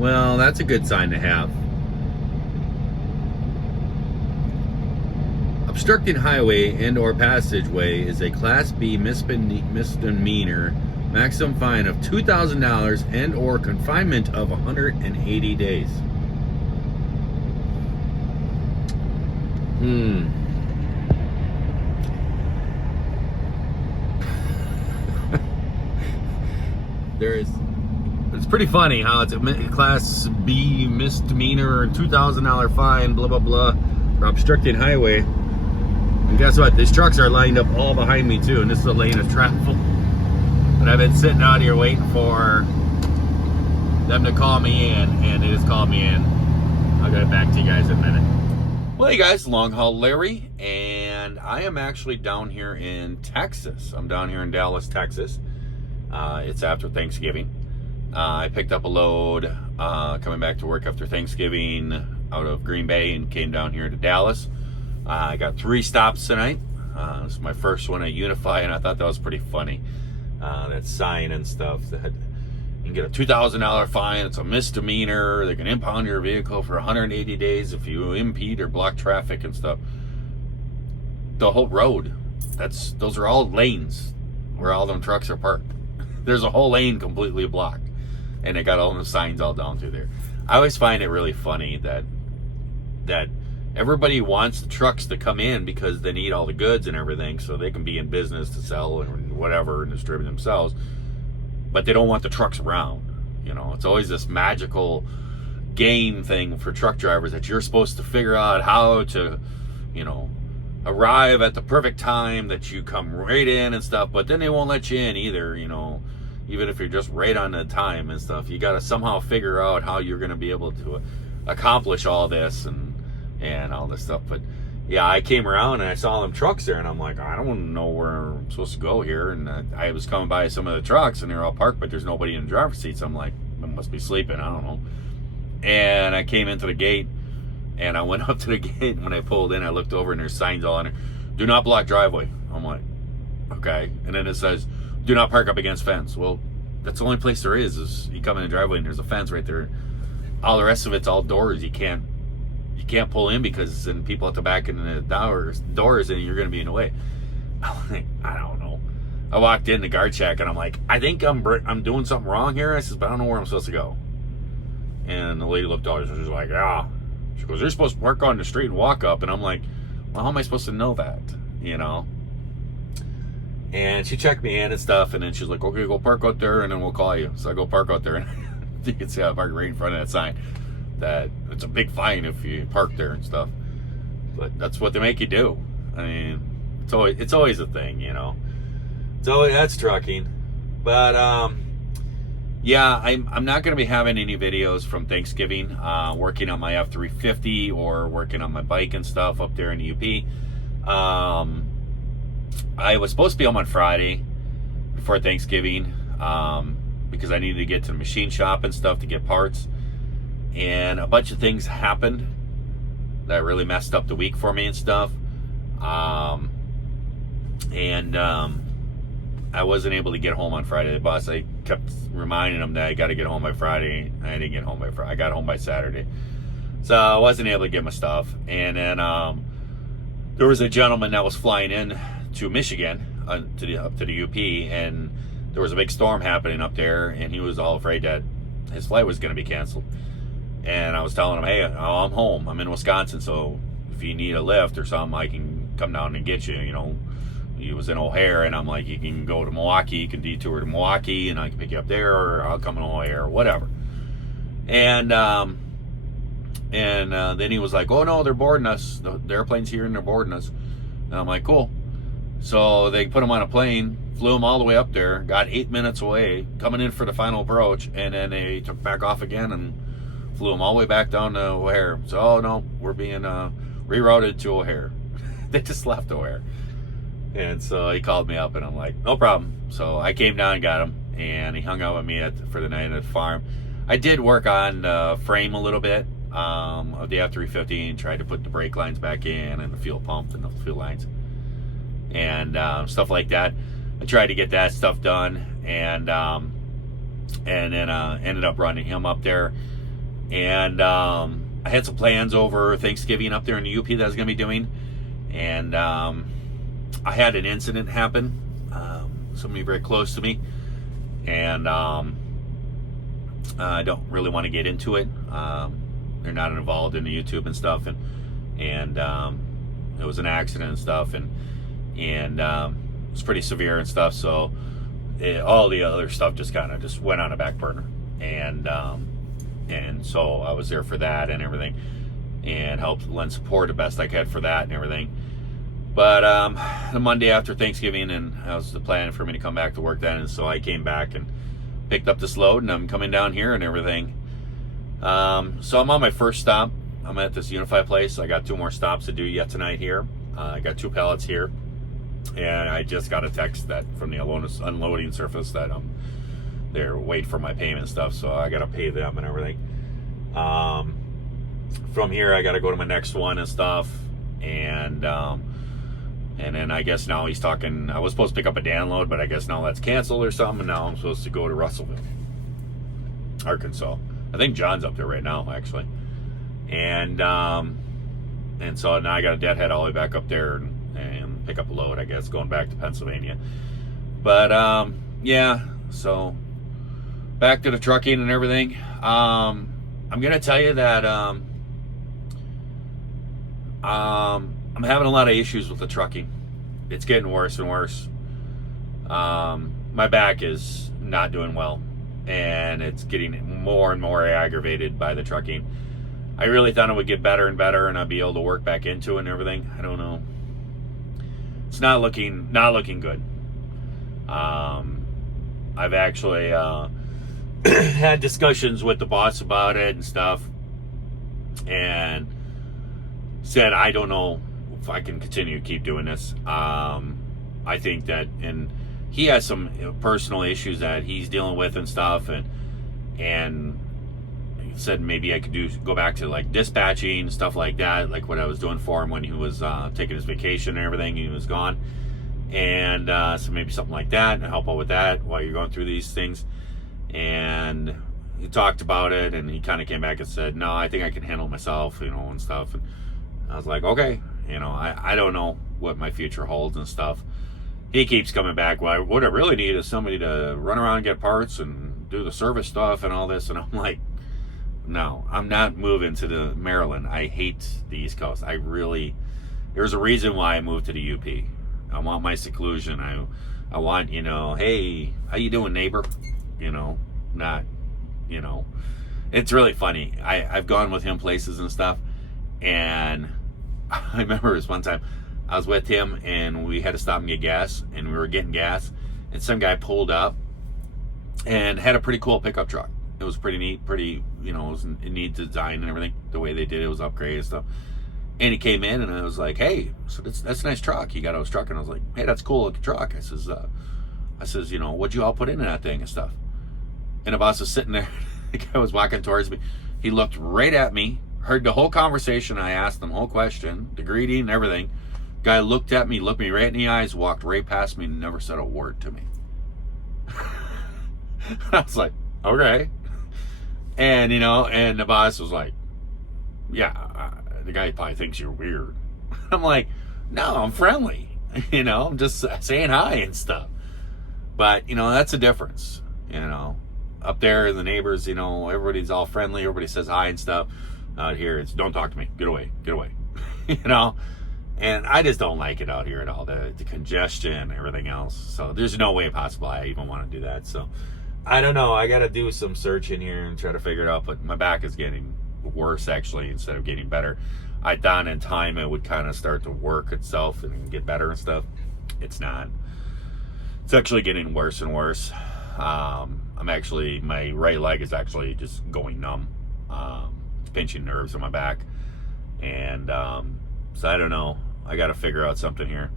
Well, that's a good sign to have. Obstructing highway and or passageway is a Class B misdemeanor, maximum fine of $2,000 and or confinement of 180 days. It's pretty funny how it's a Class B misdemeanor, $2,000 fine, blah blah blah, for obstructing highway. And guess what? These trucks are lined up all behind me too, and this is a lane of travel. But I've been sitting out here waiting for them to call me in, and they just called me in. I'll get back to you guys in a minute. Well, hey guys, Long Haul Larry, and I am actually down here in Texas. I'm down here in Dallas, Texas. It's after Thanksgiving. I picked up a load coming back to work after Thanksgiving out of Green Bay and came down here to Dallas. I got 3 stops tonight. This is my first one at Unify, and I thought that was pretty funny. That sign and stuff that you can get a $2,000 fine. It's a misdemeanor. They can impound your vehicle for 180 days if you impede or block traffic and stuff. The whole road, those are all lanes where all them trucks are parked. There's a whole lane completely blocked, and they got all the signs all down through there. I always find it really funny that everybody wants the trucks to come in because they need all the goods and everything so they can be in business to sell and whatever and distribute themselves, but they don't want the trucks around. You know, it's always this magical game thing for truck drivers that you're supposed to figure out how to, you know, arrive at the perfect time that you come right in and stuff, but then they won't let you in either, you know, even if you're just right on the time and stuff. You got to somehow figure out how you're going to be able to accomplish all this and all this stuff. But yeah, I came around and I saw them trucks there, and I'm like, I don't know where I'm supposed to go here. And I was coming by some of the trucks and they're all parked, but there's nobody in the driver's seat. So I'm like, I must be sleeping, I don't know. And I came into the gate and I went up to the gate, and when I pulled in, I looked over and there's signs all on it. Do not block driveway. I'm like, okay. And then it says, do not park up against fence. Well, that's the only place there is you come in the driveway and there's a fence right there. All the rest of it's all doors. You can't pull in because then people at the back and the doors and you're going to be in the way. I'm like, I don't know. I walked in the guard check and I'm like, I think I'm doing something wrong here. I says, but I don't know where I'm supposed to go. And the lady looked at us and was like, yeah. She goes, you're supposed to park on the street and walk up. And I'm like, well, how am I supposed to know that? You know? And she checked me in and stuff, and then she's like, okay, go park out there and then we'll call you. So I go park out there, and you can see I park right in front of that sign that it's a big fine if you park there and stuff. But that's what they make you do. I mean, it's always a thing, you know. So that's trucking. But yeah, I'm not going to be having any videos from Thanksgiving, working on my F350 or working on my bike and stuff up there in the UP. I was supposed to be home on Friday before Thanksgiving because I needed to get to the machine shop and stuff to get parts. And a bunch of things happened that really messed up the week for me and stuff. I wasn't able to get home on Friday. The boss, I kept reminding him that I got to get home by Friday. I didn't get home by Friday. I got home by Saturday. So I wasn't able to get my stuff. And then there was a gentleman that was flying in to Michigan, up to the UP, and there was a big storm happening up there, and he was all afraid that his flight was going to be canceled. And I was telling him, hey, I'm home. I'm in Wisconsin, so if you need a lift or something, I can come down and get you, you know. He was in O'Hare, and I'm like, you can go to Milwaukee, you can detour to Milwaukee, and I can pick you up there, or I'll come in O'Hare, or whatever. And then he was like, oh no, they're boarding us. The airplane's here and they're boarding us. And I'm like, cool. So they put him on a plane, flew him all the way up there, got 8 minutes away, coming in for the final approach, and then they took back off again and flew him all the way back down to O'Hare. So, oh no, we're being rerouted to O'Hare. They just left O'Hare. And so he called me up, and I'm like, no problem. So I came down and got him, and he hung out with me for the night at the farm. I did work on the frame a little bit of the F-350 and tried to put the brake lines back in and the fuel pump and the fuel lines and stuff like that. I tried to get that stuff done, and then ended up running him up there. And I had some plans over Thanksgiving up there in the UP that I was going to be doing. And I had an incident happen. Somebody very close to me. And I don't really want to get into it. They're not involved in the YouTube and stuff. And it was an accident and stuff. And it was pretty severe and stuff. So all the other stuff just kind of just went on a back burner. And so I was there for that and everything, and helped lend support the best I could for that and everything. But the Monday after Thanksgiving, and that was the plan for me to come back to work then, and so I came back and picked up this load, and I'm coming down here and everything. So I'm on my first stop. I'm at this Unifi place. I got 2 more stops to do yet tonight here. I got 2 pallets here, and I just got a text that from the unloading surface that they're waiting for my payment and stuff, so I gotta pay them and everything. From here I gotta go to my next one and stuff, and then I guess now he's talking, I was supposed to pick up a download, but I guess now that's canceled or something, and now I'm supposed to go to Russellville, Arkansas. I think John's up there right now, actually. And so now I got a deadhead all the way back up there and pick up a load, I guess, going back to Pennsylvania. But yeah, so back to the trucking and everything. I'm gonna tell you that I'm having a lot of issues with the trucking. It's getting worse and worse. My back is not doing well, and it's getting more and more aggravated by the trucking. I really thought it would get better and better, and I'd be able to work back into it and everything. I don't know. It's not looking good. I've actually had discussions with the boss about it and stuff, and said I don't know if I can continue to keep doing this. I think that, and he has some personal issues that he's dealing with and stuff, and he said maybe I could go back to like dispatching, stuff like that, like what I was doing for him when he was taking his vacation and everything. He was gone, and so maybe something like that, and help out with that while you're going through these things. And he talked about it, and he kind of came back and said, no, I think I can handle it myself, and stuff. And I was like, okay, I don't know what my future holds and stuff. He keeps coming back, well, what I really need is somebody to run around and get parts and do the service stuff and all this. And I'm like, no, I'm not moving to the Maryland. I hate the East Coast. There's a reason why I moved to the UP. I want my seclusion. I want, hey, how you doing, neighbor? Not, it's really funny. I've gone with him places and stuff, and I remember this one time I was with him and we had to stop and get gas, and we were getting gas, and some guy pulled up and had a pretty cool pickup truck. It was pretty neat, it was a neat design and everything. The way they did it was upgraded and stuff. And he came in, and I was like, hey, so that's a nice truck. He got out his truck, and I was like, hey, that's cool looking truck. I says, what'd you all put in that thing and stuff? And the boss was sitting there. The guy was walking towards me. He looked right at me, heard the whole conversation. I asked him the whole question, the greeting and everything. Guy looked at me, looked me right in the eyes, walked right past me, and never said a word to me. I was like, okay. And, and the boss was like, yeah, the guy probably thinks you're weird. I'm like, no, I'm friendly. I'm just saying hi and stuff. But, that's a difference. Up there, the neighbors, everybody's all friendly. Everybody says hi and stuff. Out here, it's don't talk to me. Get away. Get away. And I just don't like it out here at all. The congestion and everything else. So there's no way possible I even want to do that. So I don't know. I got to do some searching here and try to figure it out. But my back is getting worse, actually, instead of getting better. I thought in time it would kind of start to work itself and get better and stuff. It's not. It's actually getting worse and worse. My right leg is actually just going numb. It's pinching nerves in my back. And so I don't know. I got to figure out something here.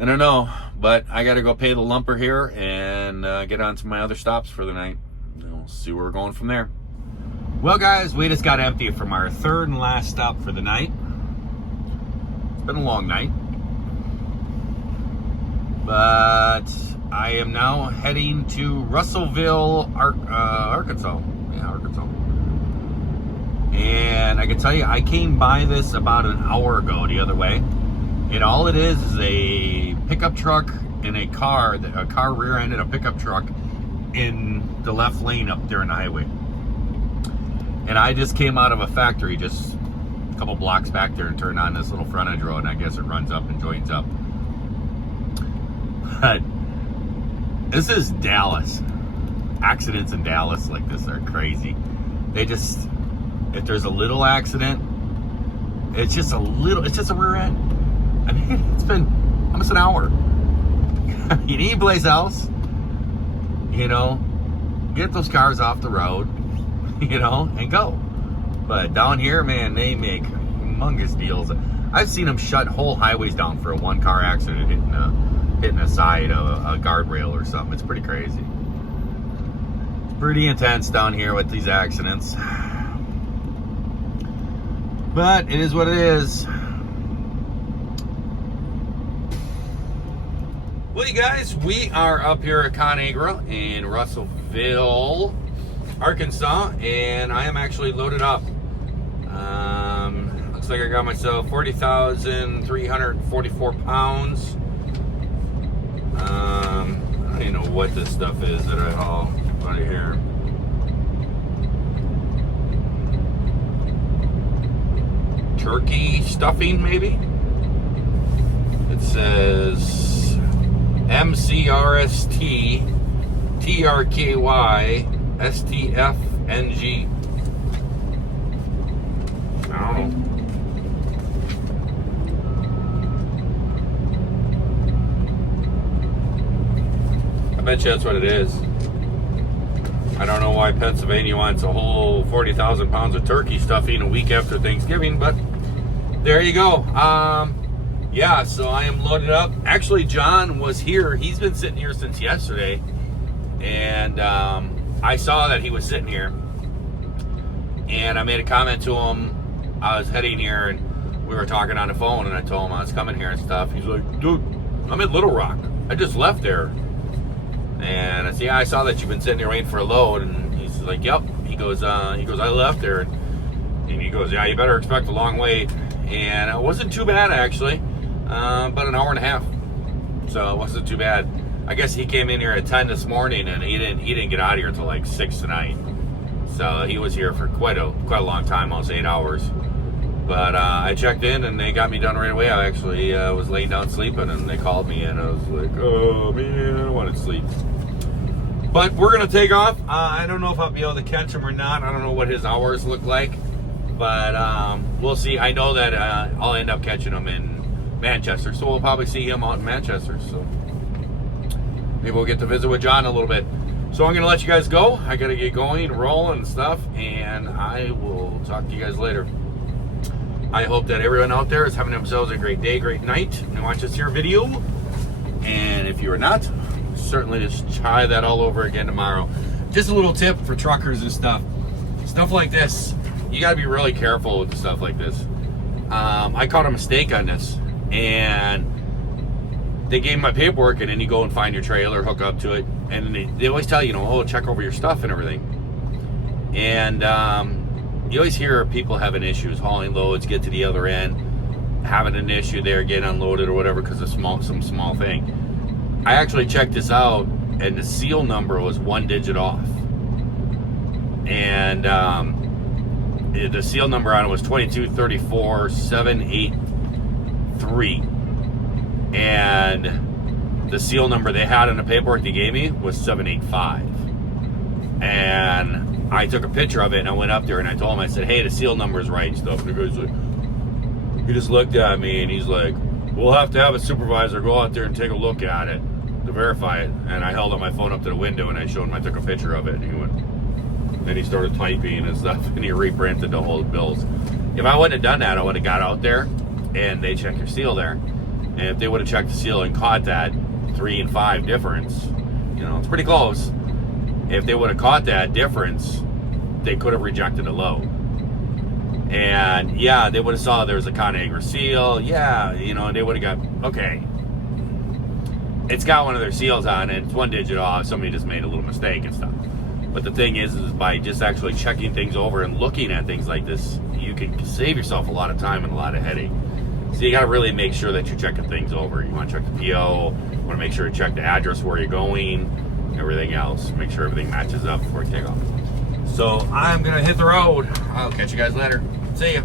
I don't know, but I got to go pay the lumper here and get on to my other stops for the night. We'll see where we're going from there. Well, guys, we just got empty from our third and last stop for the night. It's been a long night. But I am now heading to Russellville, Arkansas. Yeah, Arkansas. And I can tell you, I came by this about an hour ago the other way. And all it is a pickup truck and a car rear-ended a pickup truck in the left lane up there in the highway. And I just came out of a factory just a couple blocks back there and turned on this little frontage road, and I guess it runs up and joins up. But this is Dallas. Accidents in Dallas like this are crazy. They just, if there's a little accident, it's just a rear end. I mean, it's been almost an hour. You need a place else, you know, get those cars off the road, you know, and go. But down here, man, they make humongous deals. I've seen them shut whole highways down for a one-car accident hitting the side of a guardrail or something. It's pretty crazy. It's pretty intense down here with these accidents. But it is what it is. Well, you guys, we are up here at Conagra in Russellville, Arkansas, and I am actually loaded up. Looks like I got myself 40,344 pounds. I don't even know what this stuff is that I haul out of here. Turkey stuffing, maybe? It says MCRST TRKY STFNG. I don't know. I bet you that's what it is. I don't know why Pennsylvania wants a whole 40,000 pounds of turkey stuffing a week after Thanksgiving, but there you go. Yeah, so I am loaded up. Actually, John was here. He's been sitting here since yesterday. And I saw that he was sitting here. And I made a comment to him. I was heading here, and we were talking on the phone, and I told him I was coming here and stuff. He's like, dude, I'm in Little Rock. I just left there. And I said, yeah, I saw that you've been sitting here waiting for a load. And he's like, yep. He goes, I left there. And he goes, yeah, you better expect a long wait. And it wasn't too bad, actually. About an hour and a half. So it wasn't too bad. I guess he came in here at 10 this morning, and he didn't get out of here until like 6 tonight. So he was here for quite a long time, almost 8 hours. But I checked in, and they got me done right away. I actually was laying down sleeping, and they called me, and I was like, oh man, I don't want to sleep. But we're gonna take off. I don't know if I'll be able to catch him or not. I don't know what his hours look like, but we'll see. I know that I'll end up catching him in Manchester, so we'll probably see him out in Manchester. So maybe we'll get to visit with John a little bit. So I'm gonna let you guys go. I gotta get going, rolling and stuff, and I will talk to you guys later. I hope that everyone out there is having themselves a great day, great night, and watch this here video. And if you are not, certainly just try that all over again tomorrow. Just a little tip for truckers and stuff like this, you gotta be really careful with stuff like this. I caught a mistake on this, and they gave me my paperwork, and then you go and find your trailer, hook up to it, and they always tell you, oh, check over your stuff and everything. And you always hear people having issues hauling loads, get to the other end, having an issue there, getting unloaded or whatever because of some small thing. I actually checked this out, and the seal number was 1 digit off, and the seal number on it was 2234783, and the seal number they had on the paperwork they gave me was 785. And I took a picture of it, and I went up there and I told him, I said, hey, the seal number is right and stuff. And the guy's like, he just looked at me and he's like, we'll have to have a supervisor go out there and take a look at it to verify it. And I held up my phone up to the window and I showed him, I took a picture of it, and he went, then he started typing and stuff, and he reprinted the whole bills. If I wouldn't have done that, I would have got out there and they checked your seal there. And if they would have checked the seal and caught that 3 and 5 difference, you know, it's pretty close. If they would have caught that difference, they could have rejected a load. And yeah, they would have saw there was a Conagra seal. Yeah, you know, they would have got, okay, it's got one of their seals on it. It's 1 digit off. Somebody just made a little mistake and stuff. But the thing is by just actually checking things over and looking at things like this, you can save yourself a lot of time and a lot of headache. So you got to really make sure that you're checking things over. You want to check the PO, you want to make sure you check the address where you're going, everything else. Make sure everything matches up before you take off. So I'm going to hit the road. I'll catch you guys later. See ya.